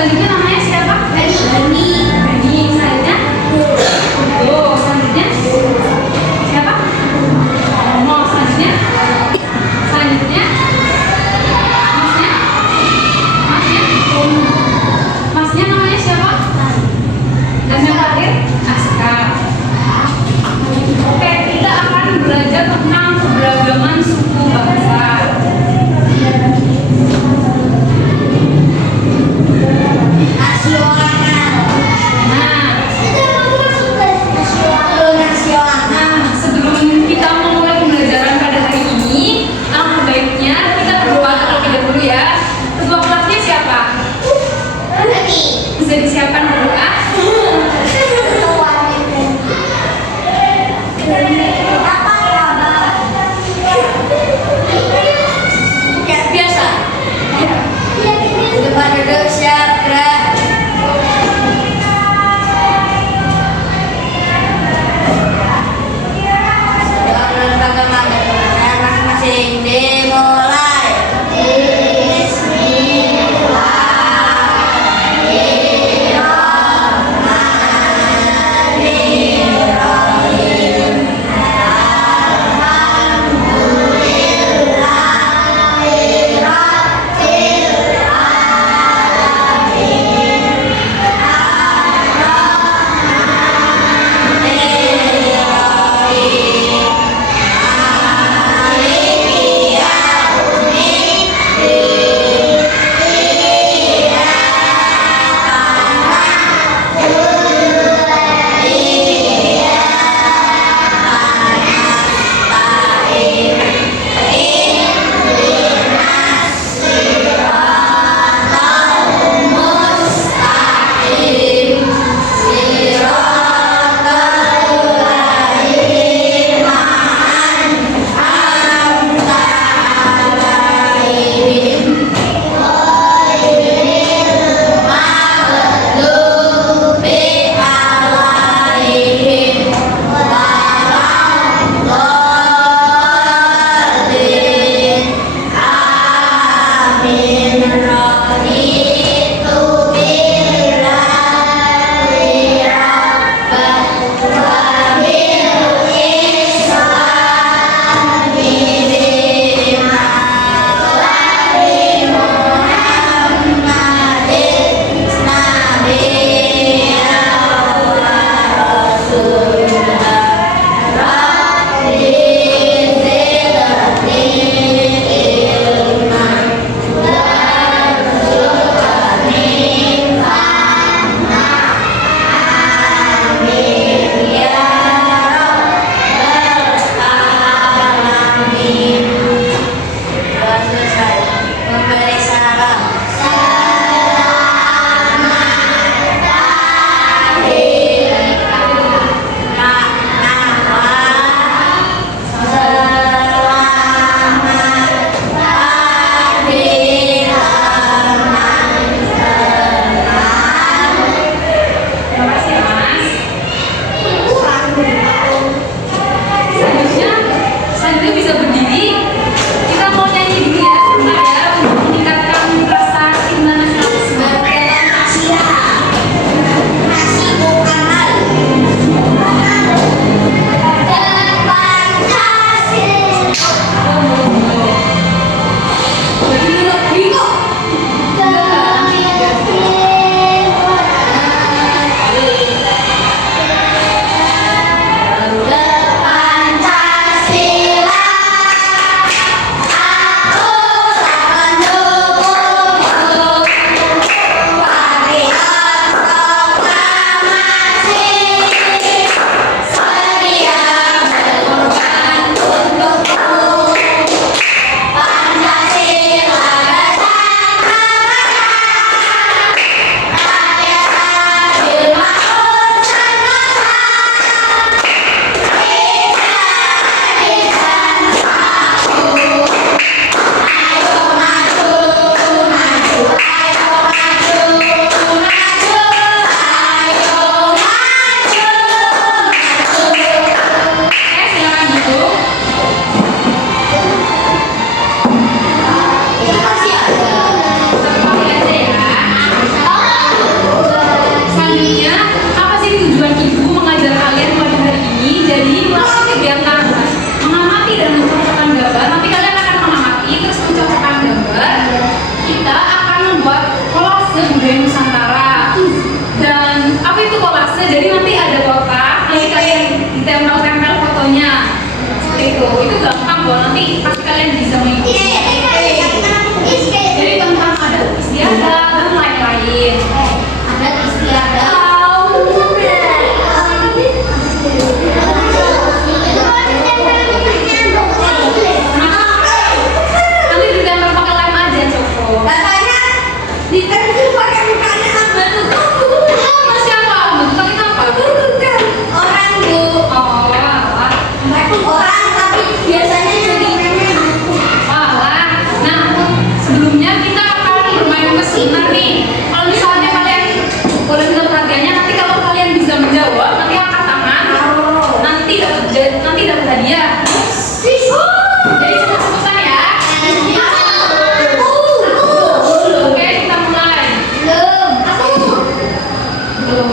selanjutnya namanya siapa? Dani. Selanjutnya selanjutnya siapa? Romo. Selanjutnya masnya masnya namanya siapa? Dan yang terakhir Aska. Oke, kita akan belajar tentang keberagaman suku bangsa. Sebelum kita memulai pembelajaran pada hari ini, alangkah baiknya kita berdoa terlebih dahulu ya. Ketua kelasnya siapa? Bisa disiapkan berdoa? Kayak biasa. Depan duduk siap gerak. Masing-masing dimulai. Bismillahirrahmanirrahim. budaya Nusantara. Dan apa itu kolase? Jadi nanti ada kotak, nanti kalian ditempel-tempel fotonya. Seperti itu gampang kok. Nanti pasti kalian bisa mengikuti. Jadi tentang adat istiadat dan lain-lain. Adat istiadat. Nanti ditempel pakai lem aja, Coko. Katanya ditempel pakai mukanya apa tuh? Siapa? Bentuknya apa? Orang bu. Oh, alah. Orang tapi biasanya jadi Alah. Nah, sebelumnya kita akan bermain pesinar nih. Kalau misalnya kalian boleh minta perhatiannya, nanti kalau kalian bisa menjawab, nanti angkat tangan. Nanti dapat hadiah. Jadi cepet-cepetan ya. Oke, kita mulai. Belum.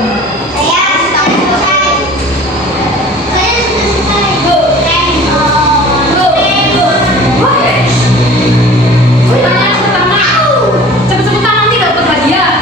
Pertanyaan pertama. Cepet-cepetan nanti dapat hadiah.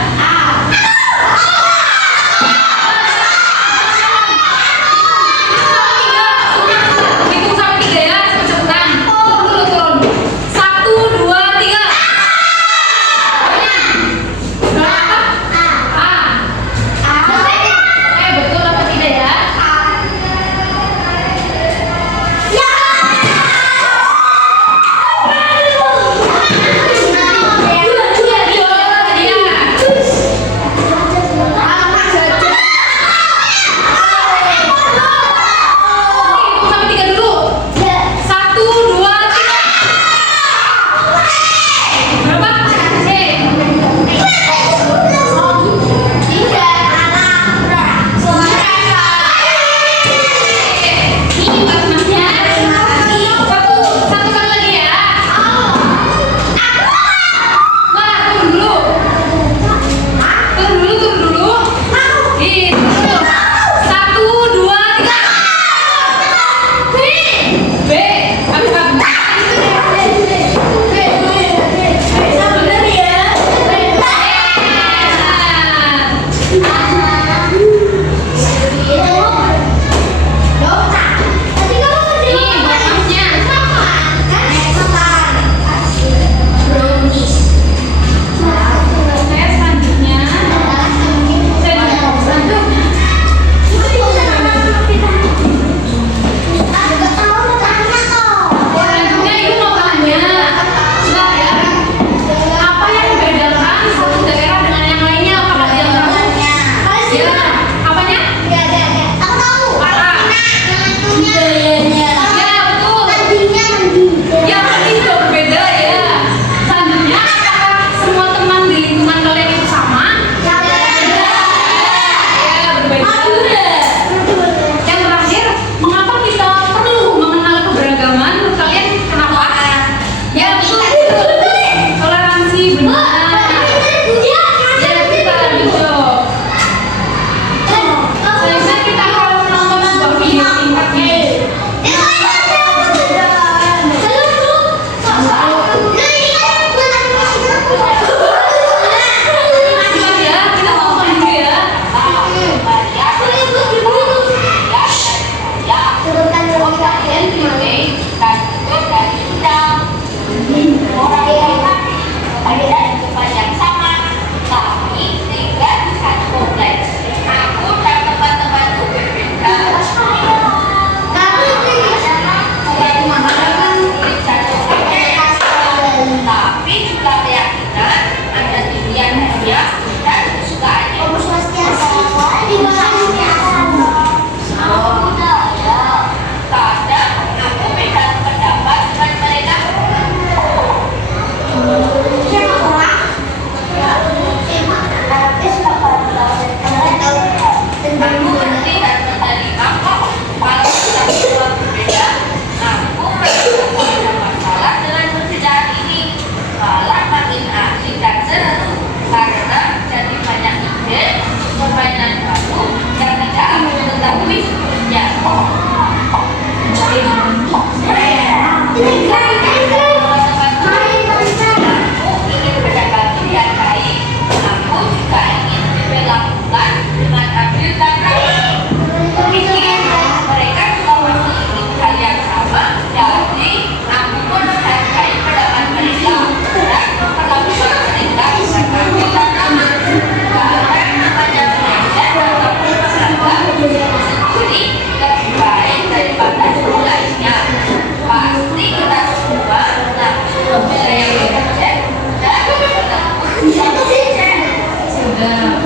ada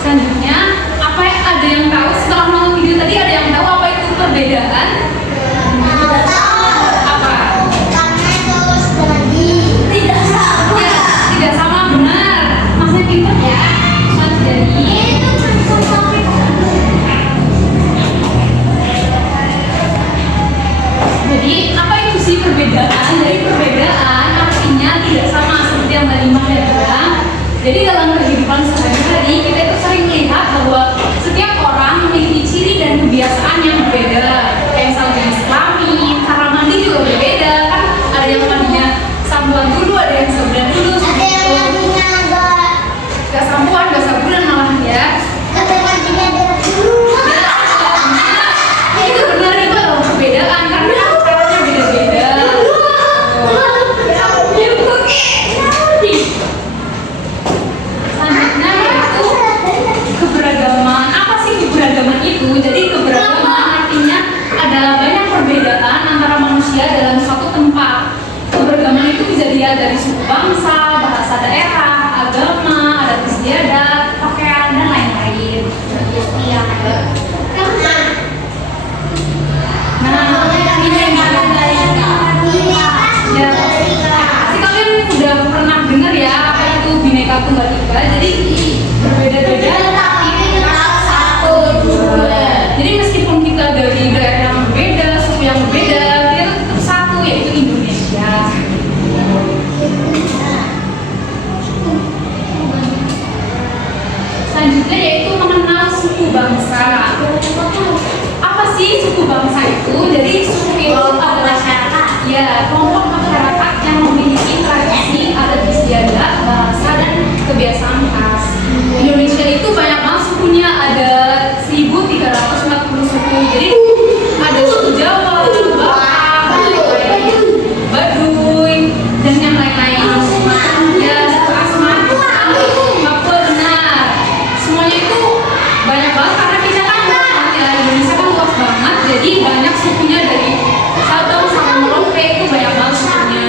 selanjutnya apa ada yang tahu setelah nonton video tadi ada yang tahu apa itu perbedaan apa ya tidak sama benar masnya pintar ya mas jadi apa itu sih perbedaan dari perbedaan artinya tidak sama seperti yang tadi Mas bilang. Jadi dalam kehidupan sehari-hari kita itu sering melihat bahwa setiap orang memiliki ciri dan kebiasaan yang berbeda. Kayak misalnya jenis kelamin, cara mandi juga berbeda kan. Ada yang mandinya sambuan dulu, ada yang sabunan dulu. Gak sambuan, gak sabunan malah ya. Itu benar itu adalah perbedaan karena caranya beda-beda. Selanjutnya yaitu keberagaman. Apa sih keberagaman itu? Jadi keberagaman artinya adalah banyak perbedaan antara manusia dalam suatu tempat. Keberagaman itu bisa dilihat dari suku bangsa, bahasa daerah, agama, adat istiadat, pakaian dan lain-lain. Nah, ini yang ya, pasti kalian udah pernah dengar ya apa itu Bhinneka Tunggal Ika. Jadi berbeda-beda tapi satu. Jadi meskipun kita dari daerah yang berbeda, suku yang berbeda, kita tetap satu yaitu Indonesia. Selanjutnya yaitu mengenal suku bangsa. Apa sih suku bangsa itu? Jadi suku itu adalah ya kelompok masyarakat yang memiliki tradisi, adat istiadat, bahasa dan kebiasaan khas. Indonesia itu banyak banget sukunya, ada 1340 suku. Jadi ada suku Jawa, Batak, Baduy, dan yang lain-lain. Ya, suku Asmat, Papua benar. Semuanya itu banyak banget karena kita kan ya Indonesia kan luas banget, jadi banyak sukunya dari Sabang sampai Merauke itu banyak banget sukunya.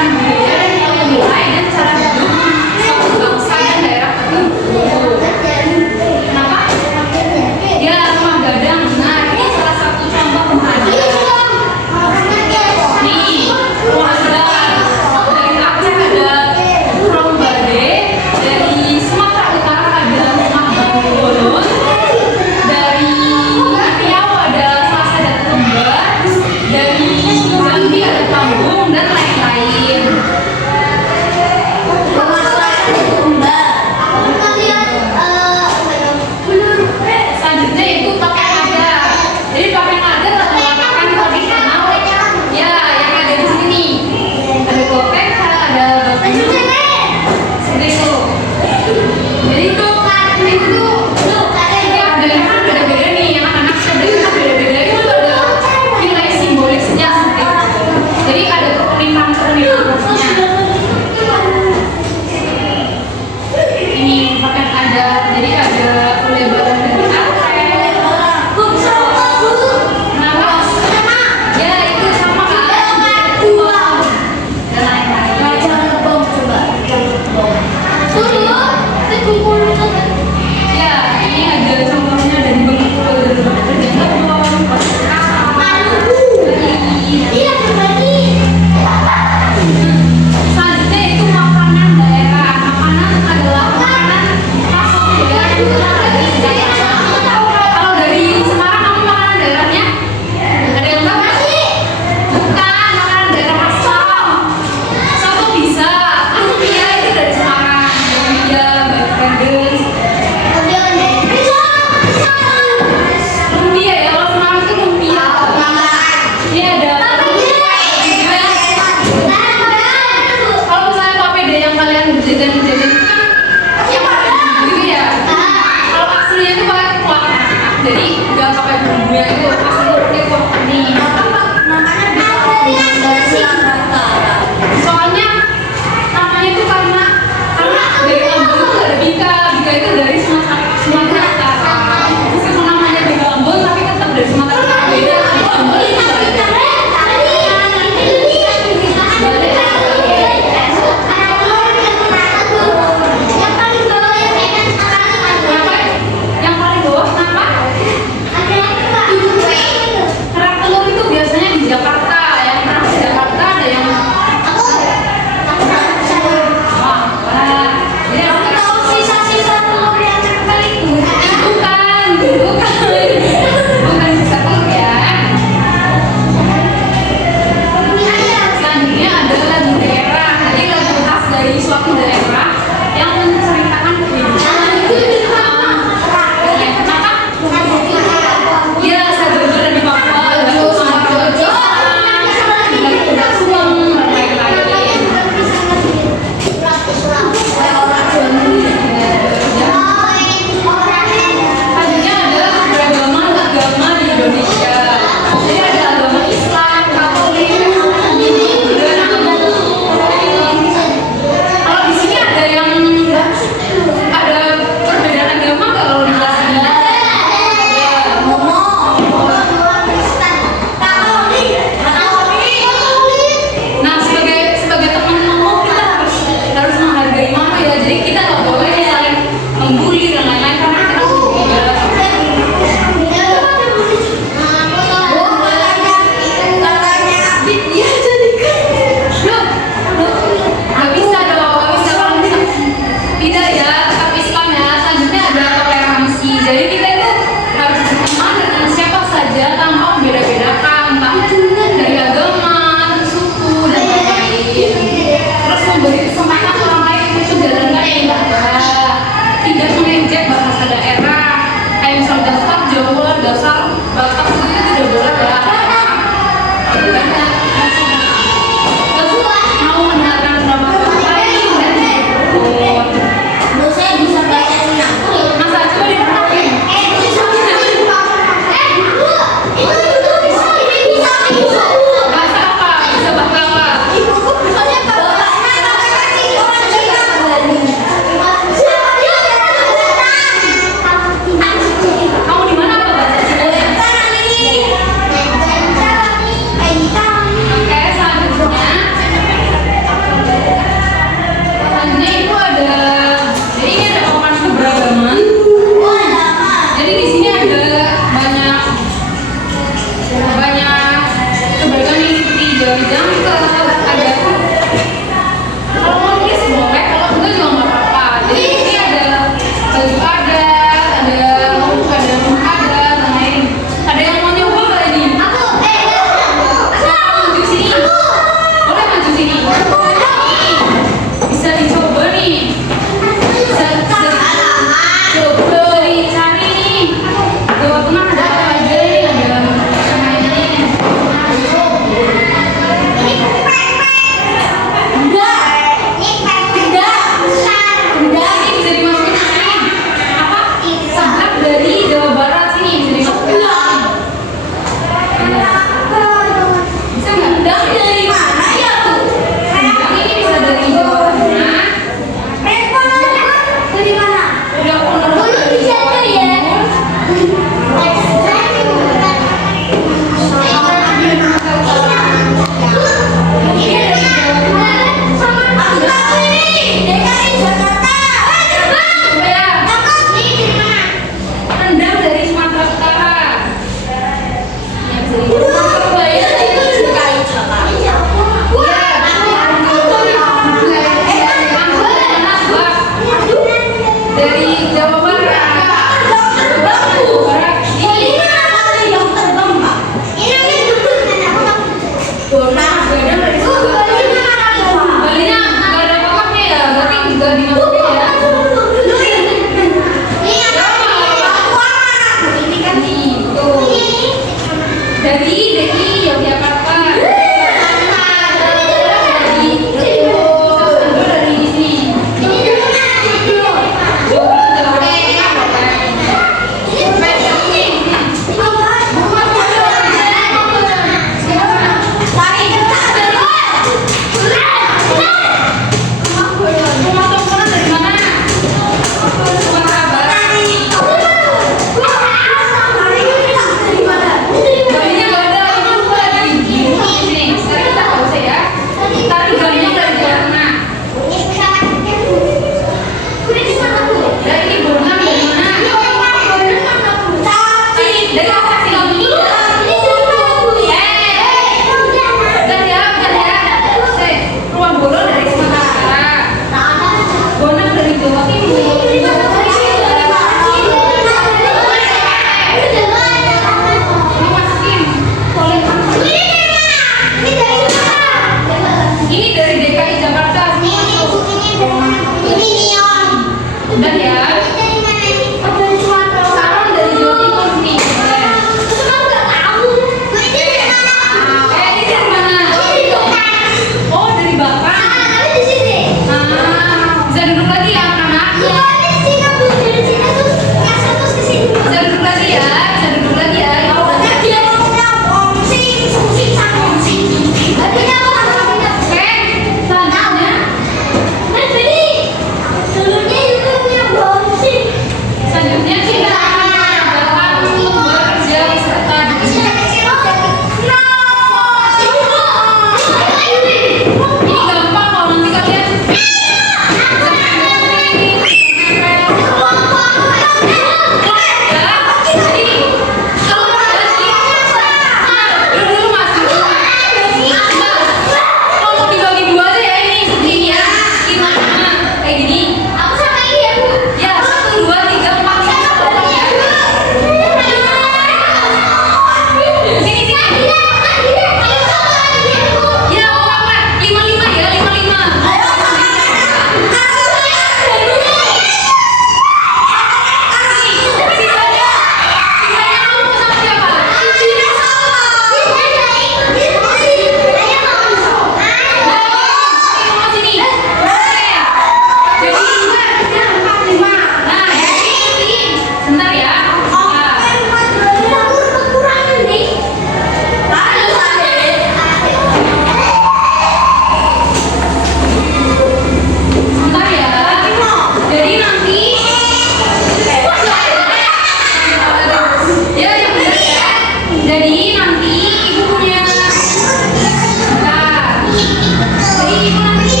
Jadi ibu nanti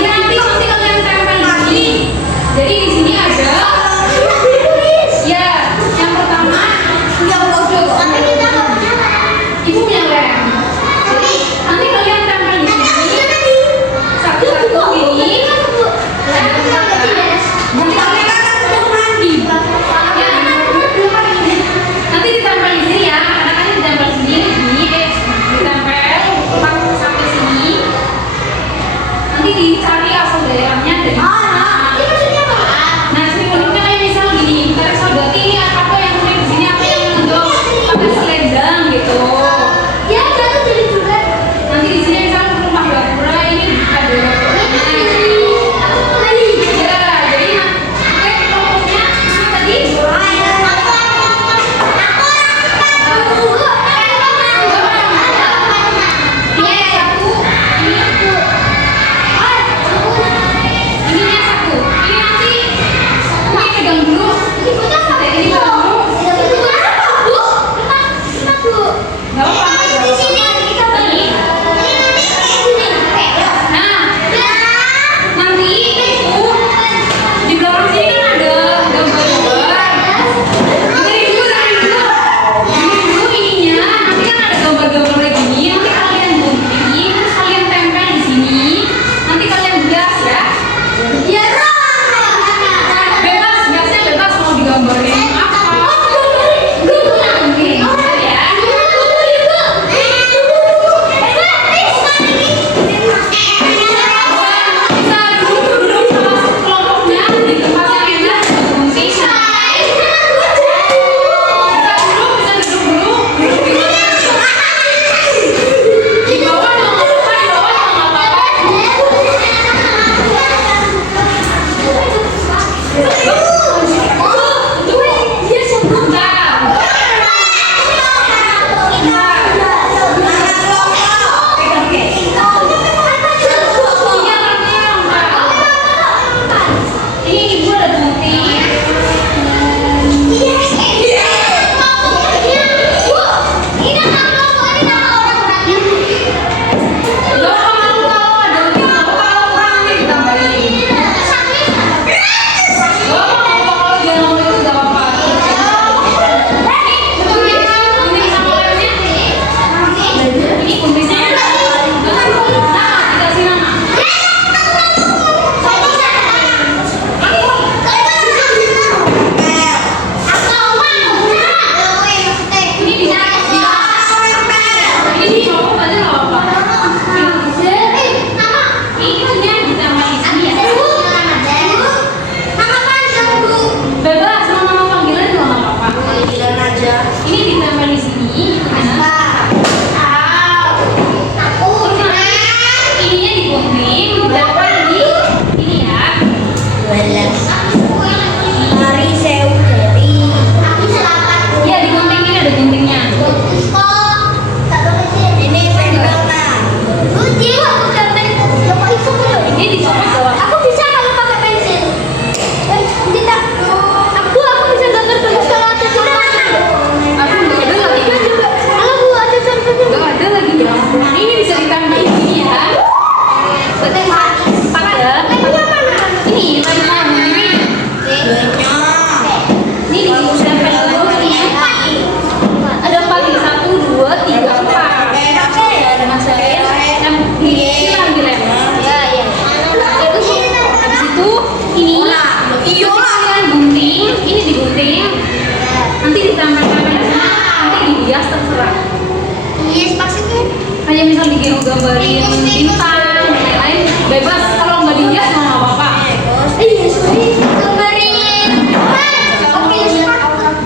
ya nanti kalian tempel di sini. Jadi di sini ada ya yang pertama ibu punya lem. Jadi nanti kalian tempel di sini satu-satu ini. Nanti kalian mandi. Ya, nanti ditempel di sini ya. Karena kan ditempel sini ini ditempel sampai sini. Nanti dicari asal daerahnya dari mana. Nah, sini uniknya kayak misal gini, kalian saudati ini apa yang unik di sini, apa yang mendong pakai selendang gitu. Nanti di sini misal rumah gapura ini ada gambarin bintang dan lain-lain bebas, kalau nggak dilihat nggak apa-apa.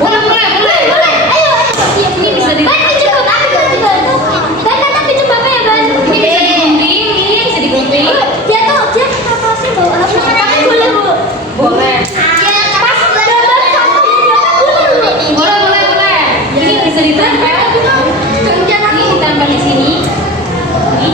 Gambarin boleh. Ini bisa di ini bisa digunting. Boleh. Ini bisa ditempel. Ini ditempel di sini. Ini.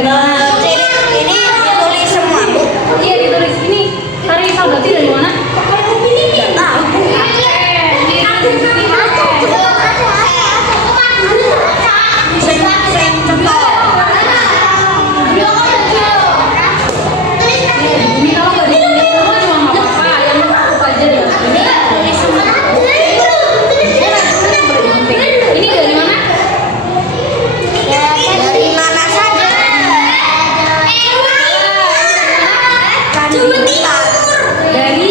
dari mana? Ini ditulis semua, Bu. Iya ditulis ini. Tari Salbati dari mana? Nggak tahu. Sering cetok. Ini kalau nggak ditulis semua cuma nggak apa-apa. Yang cukup aja deh. Ini dari mana? Dari mana saja? Kalimantan. Dari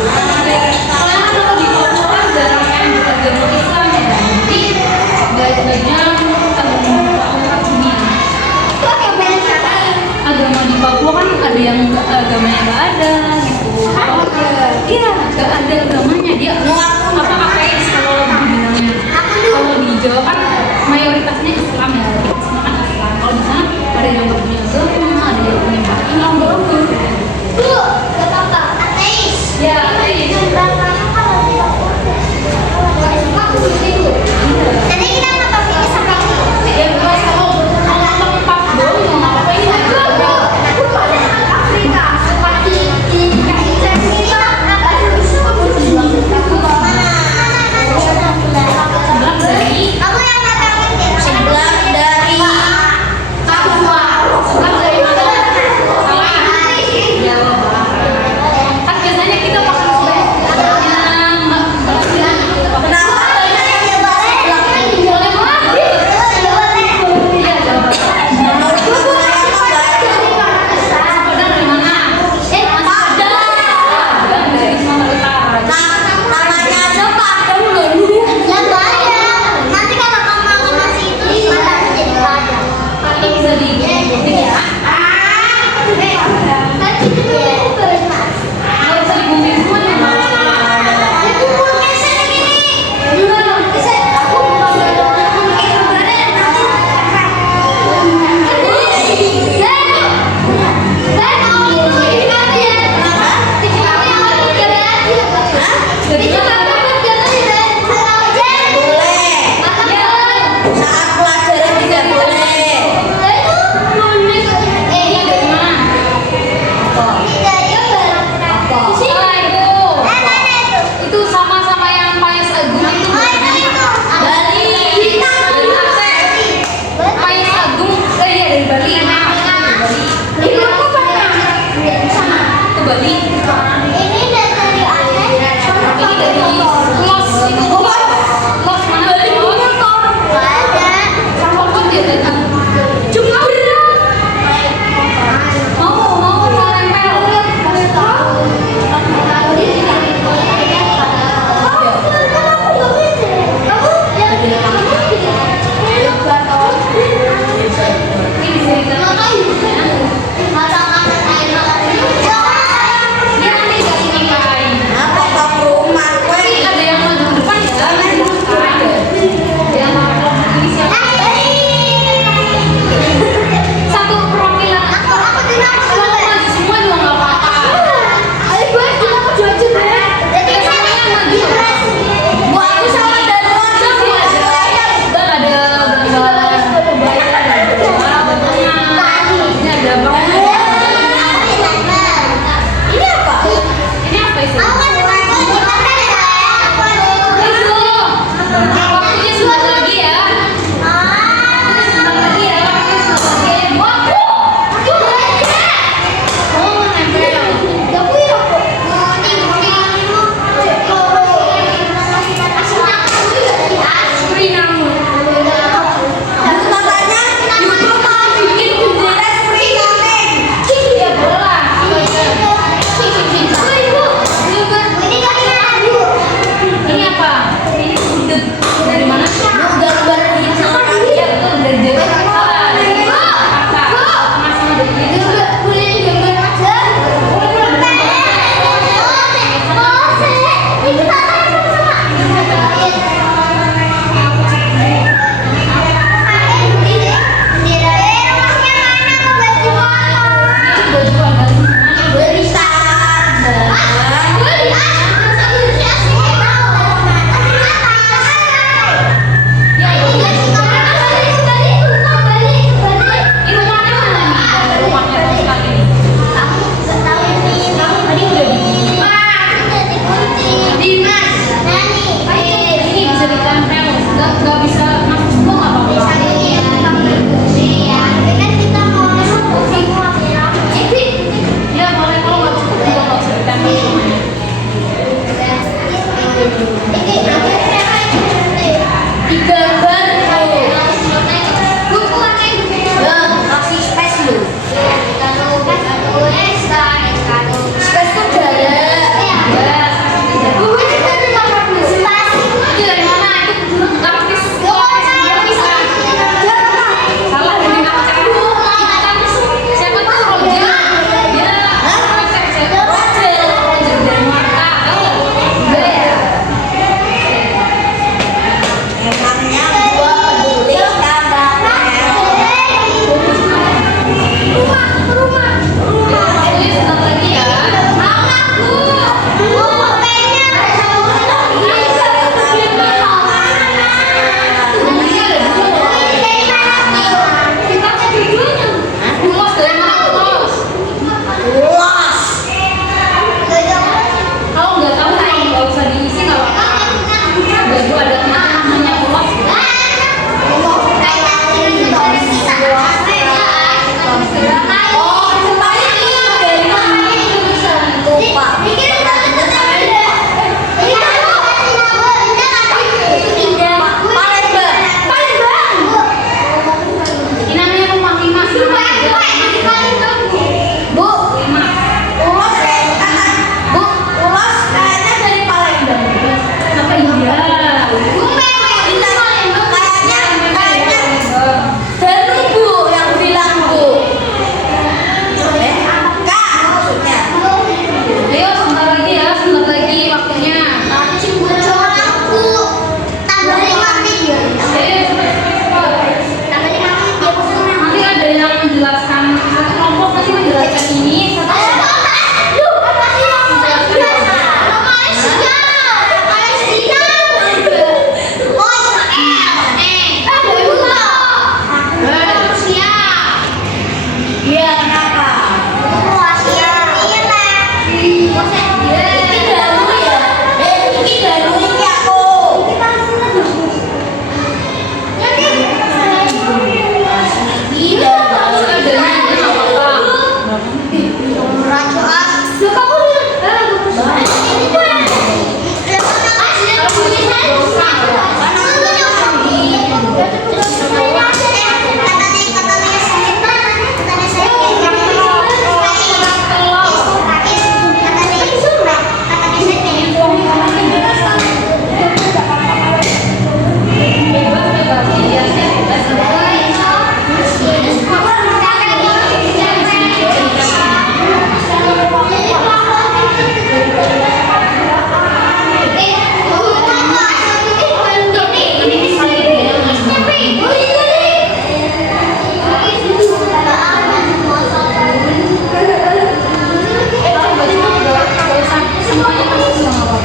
Soalnya kan kalau di Papua kan jarang yang beragama Islam ya, jadi banyak agama dunia. Itu agamanya siapa? Agama di Papua kan ada yang agamanya nggak ada gitu. Iya, nggak ada agamanya dia. Apa ateis kalau dibilangnya. Kalau di Jawa kan mayoritasnya Islam ya, di sana kan Islam. Kalau di sana ada yang punya agama, ada yang punya Islam baru. Bu, kata apa? Ateis. Ya, ateis. Jadi kita nonton ini sampai ini. Ya, guys, kalau tempat doang mau ngapain? Aku pada Afrika. Seperti di Indonesia ini Sebelah dari kamu yang matangin deh. Sebelah dari Papua. Sebelah dari mana? Jawa Barat. Kan biasanya kita makan sebelahnya. Kenapa? Soalnya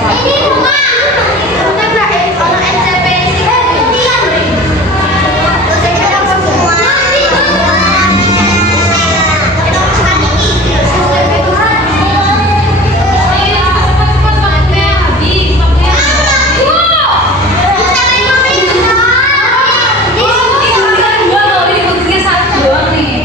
Ini rumah. Udah nggak kalau SMP Ayo cepat-cepat waktunya habis, waktunya habis. Ini dua loh, ini buktinya satu doang nih.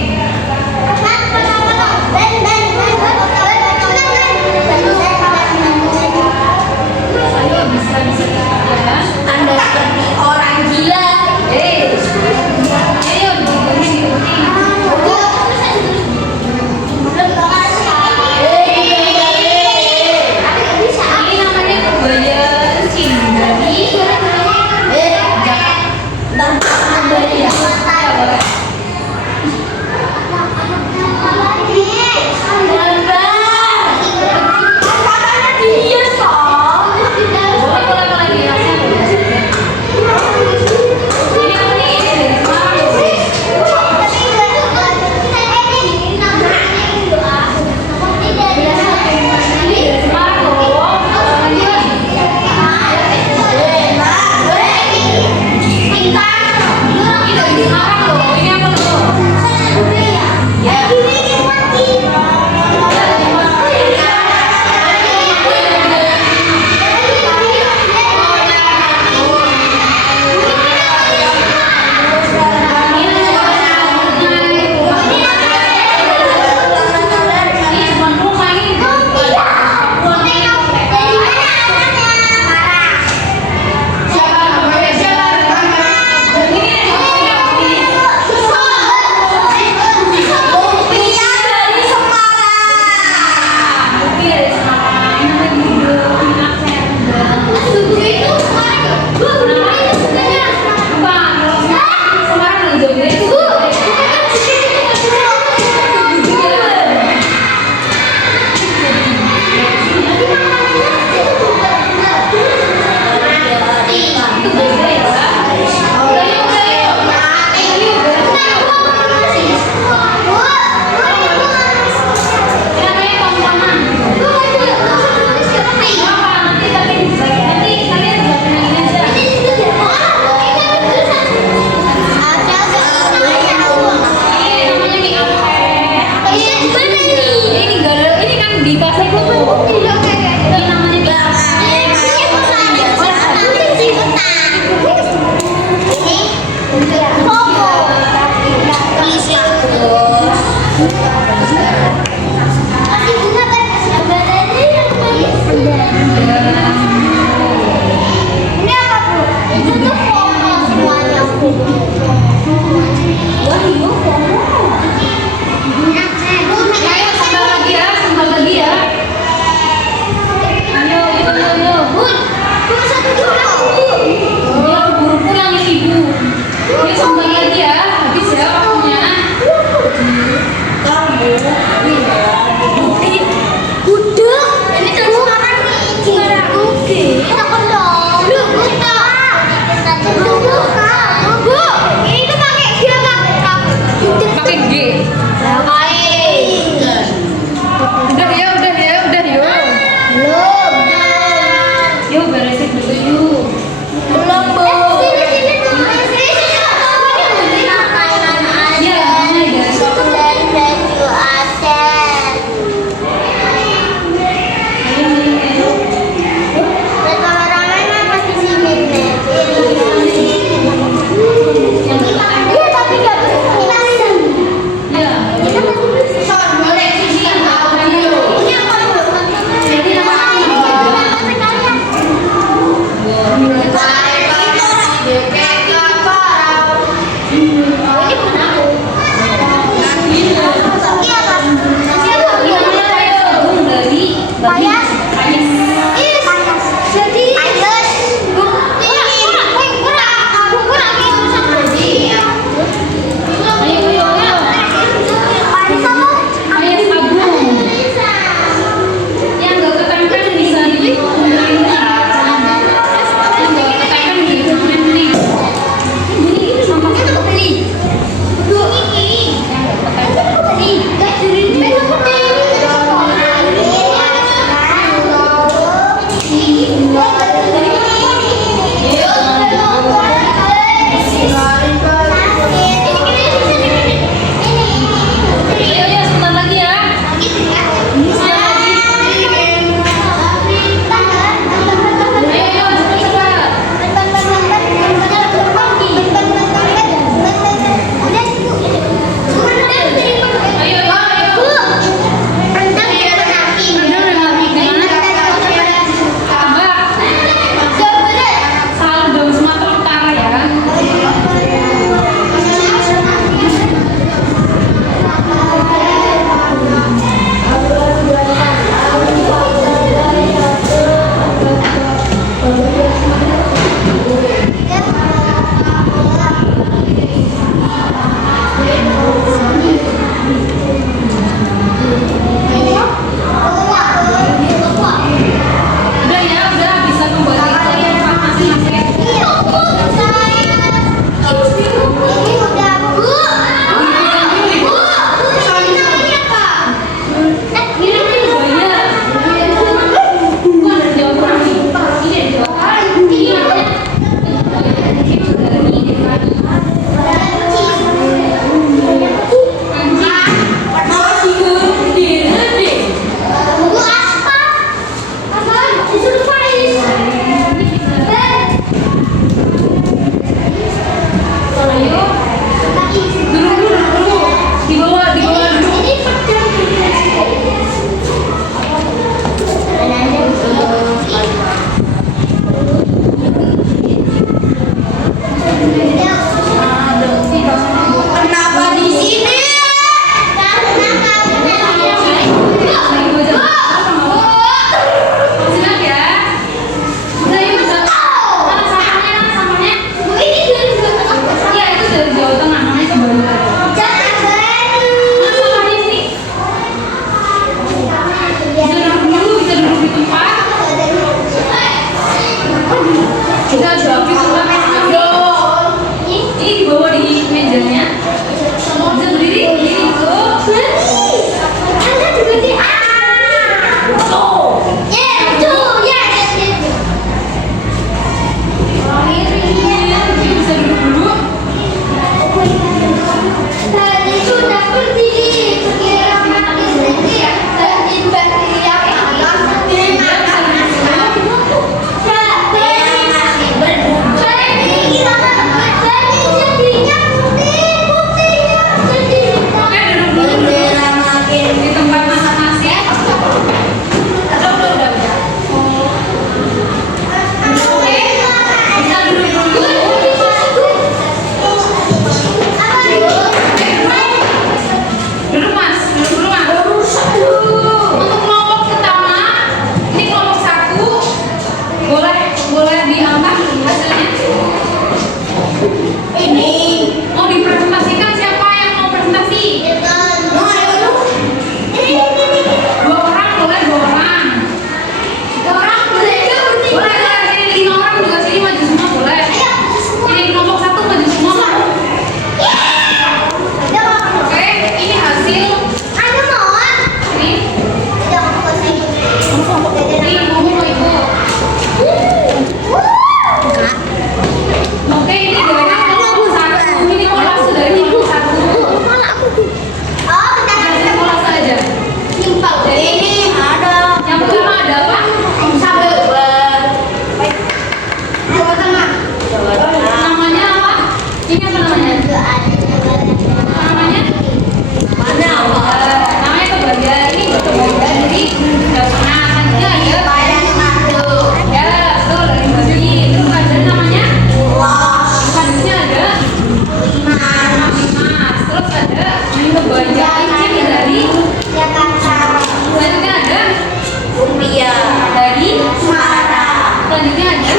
selanjutnya ada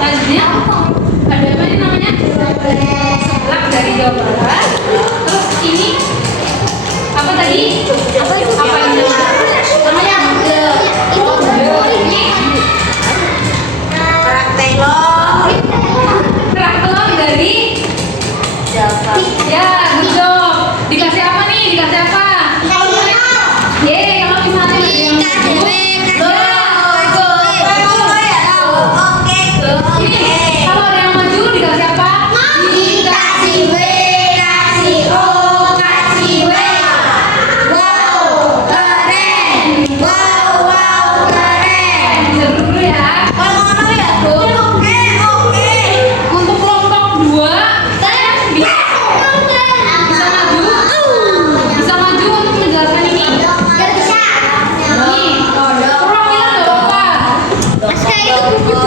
selanjutnya ada apa ini namanya? Seblak dari Jawa Barat. Terus ini apa tadi? Apa ini namanya? Ini kerak telur dari ya, betul. Dikasih apa nih? Dikasih apa? Ye, kalau misalnya ini kalau ada yang maju dikasih apa? Bisa dulu ya. Untuk kelompok 2 bisa maju untuk menjelaskan ini. Nih, perwakilan nggak apa-apa.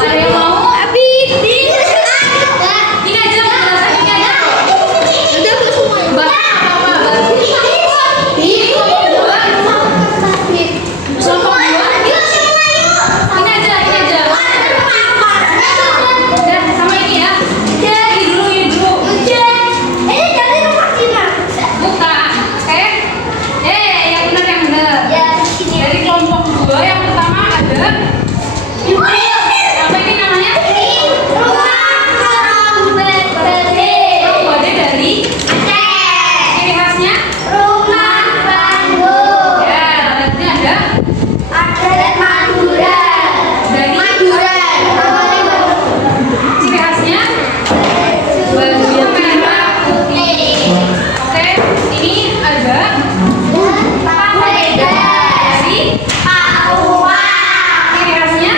Ada yang mau? Ini aja menjelaskan ini aja. Bahkan apa-apa. Ini kelompok 2. Kelompok 2. Ini aja. Dan sama ini ya. Ini dulu. Bukan. Oke. Yang benar. Dari kelompok 2 yang pertama ada apa ini namanya? Ada dari ciri khasnya. Ya, nanti ada dari ciri khasnya baju merah putih. Oke, ini ada dari ciri khasnya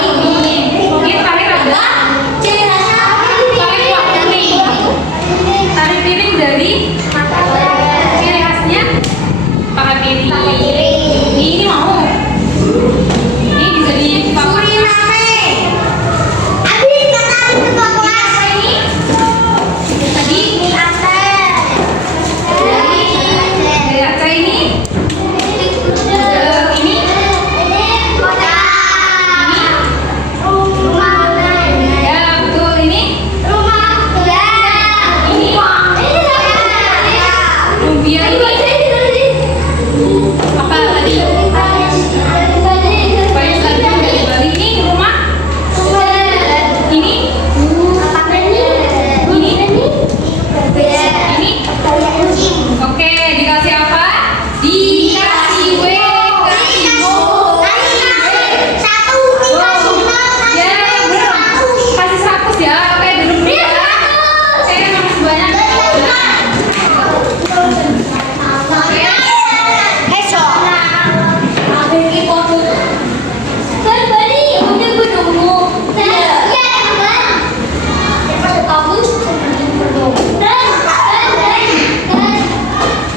ini terakhir ada tari kuah kuning. Tari piring dari ciri khasnya pakai piring. Ini mau. Ini bisa dipakai. Tadi dari Aceh ini. Ini ya betul ini. Lumpia ini apa tadi? Baik lagi dari Bali ini rumah. Ini ini. Oke, dikasih apa? Dikasih W, kasih O. Ya, belum. Kasih 100 ya. Oke, duduk dulu ya. Saya masih banyak.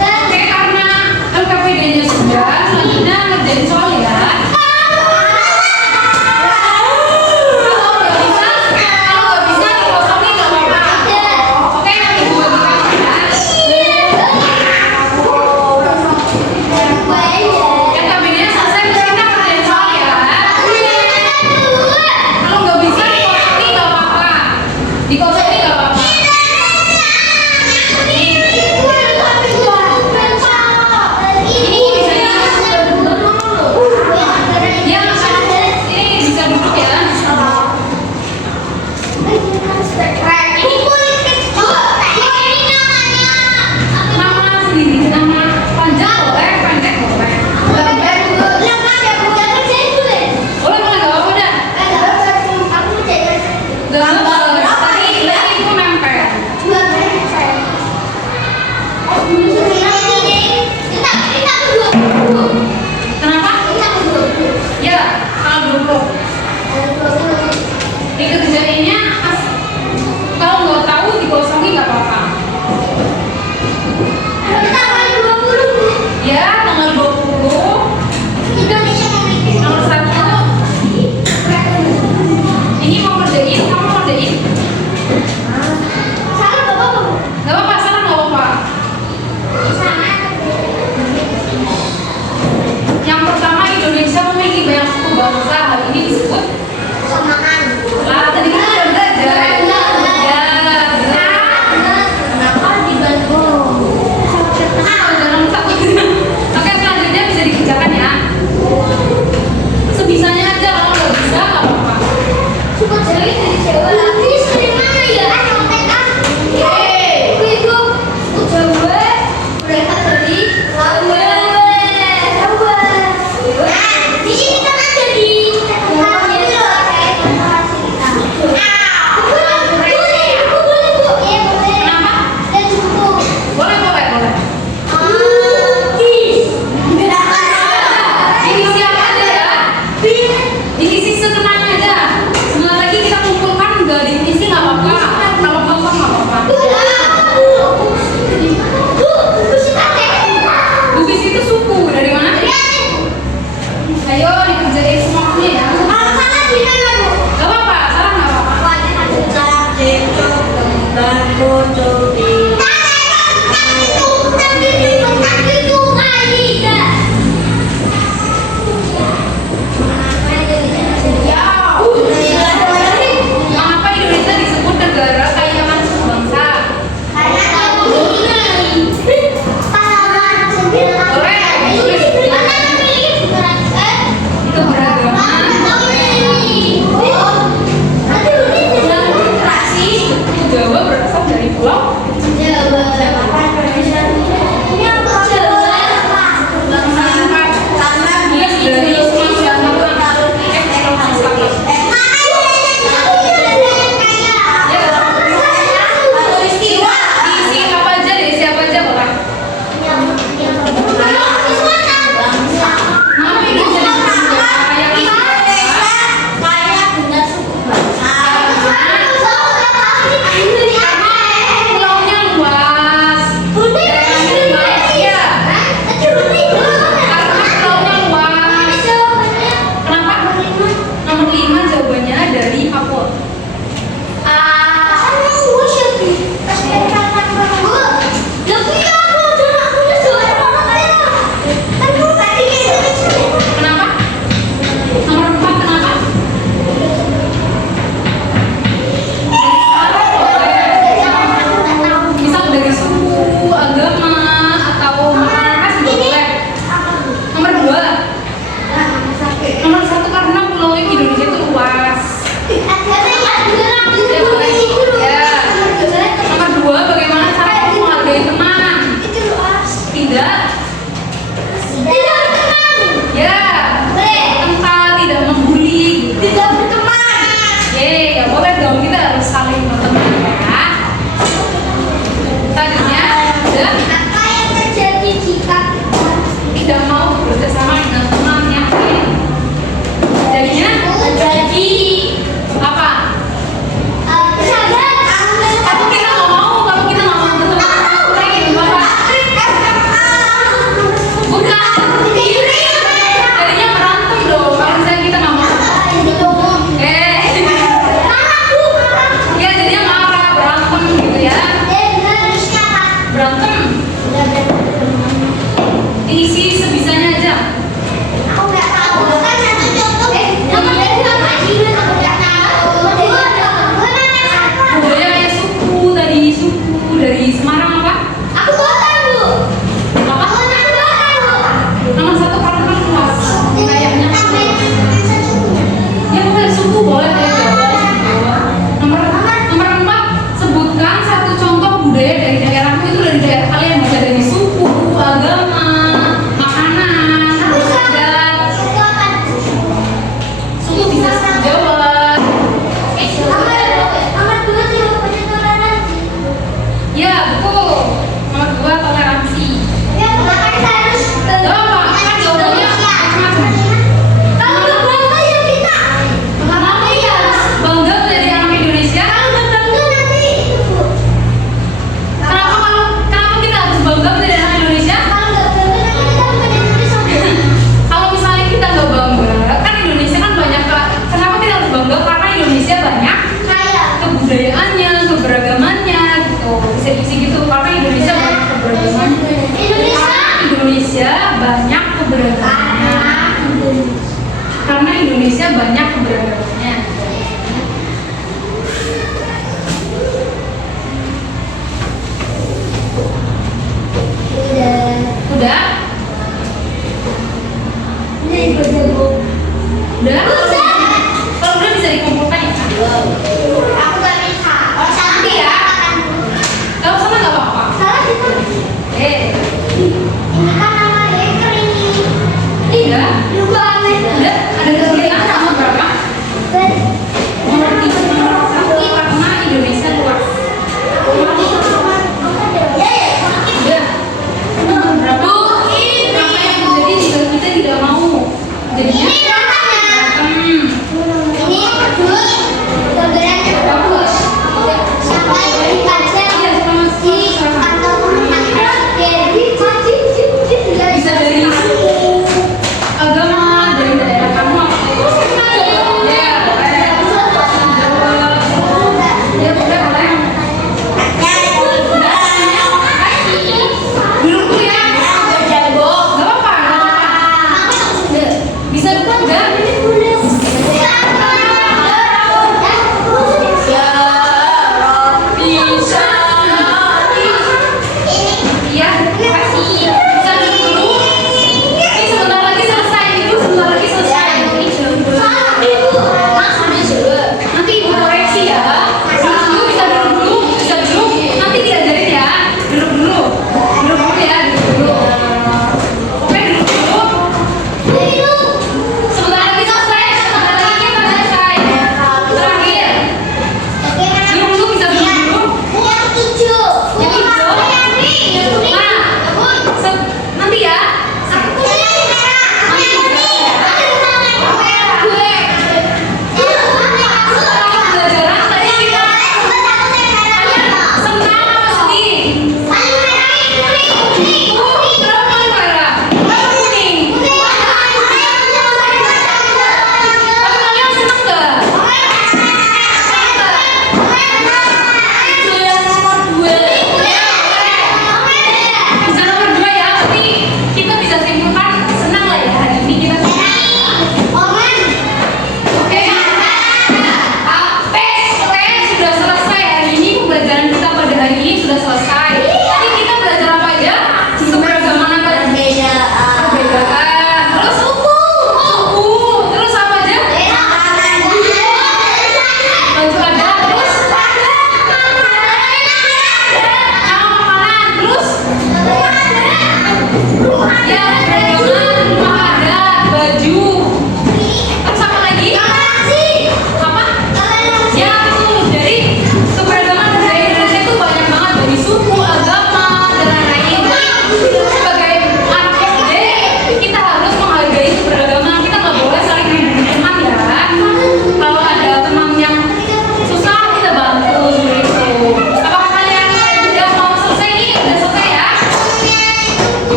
Oke, karena LKPD-nya sudah, selanjutnya ngerjain soal ya. Kalau nggak bisa dikosongin nggak apa-apa. Oke, nanti gue LKPD-nya selesai, terus kita ngerjain soal ya. Kalau nggak bisa dikosongin nggak apa-apa. Dikosongin nggak apa-apa. Ini bisa ya, ini bisa duduk ya. Nama sendiri, nama panjang boleh, pendek boleh. Boleh nggak apa-apa dah. Gambar. Tadi itu nempel. Kenapa? Ya, tanggal 20. Dikerjainnya kalau nggak tahu digosongin nggak apa-apa. Ya, tanggal 20. Nomor 1. Ini mau kerjain, kamu kerjain. Nggak apa-apa, salah nggak apa-apa. Yang pertama, Indonesia memiliki banyak suku bangsa. Diisi sekenanya aja. Sebentar lagi kita kumpulkan, nggak diisi nggak apa-apa. Kalau kosong nggak apa-apa. Bugis itu suku dari mana? Ayo dikerjain semuanya ya. Gak apa-apa, salah nggak apa-apa.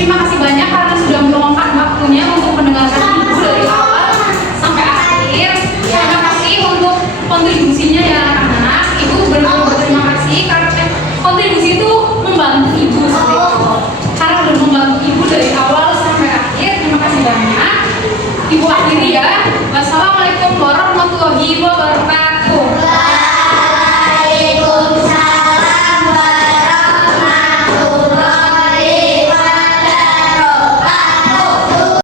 Terima kasih banyak karena sudah meluangkan waktunya untuk mendengarkan ibu dari awal sampai akhir. Terima kasih untuk kontribusinya ya anak-anak. Ibu benar-benar berterima kasih karena kontribusi itu membantu ibu seperti itu. Karena sudah membantu ibu dari awal sampai akhir. Terima kasih banyak. Ibu akhiri ya. Wassalamualaikum warahmatullahi wabarakatuh.